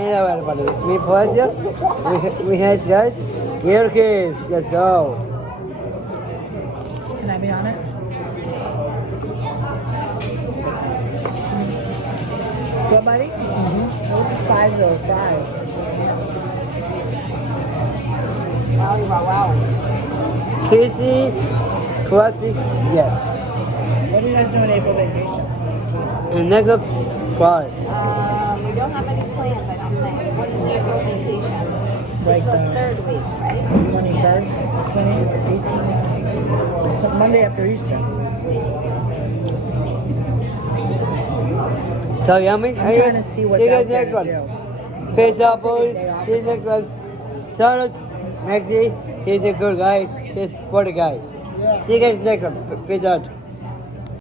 Hello everybody, it's me Paul here. We have guys. Here kids, let's go. Can I be on it? What, buddy? Look at the size of those fries. Wow. Casey, Classy, yes. What are you guys doing April vacation? And next up, Paul's. We don't have any plans, I don't think. What is April vacation? Like The the third week, right? 21st, 28th, 18th. So Monday after Easter. So yummy. I'm trying to see what's you guys out there next to one. do. Peace out, boys. See you next one. Shout out, Maxie. He's a good guy. He's a funny guy. See you guys next one. Peace out.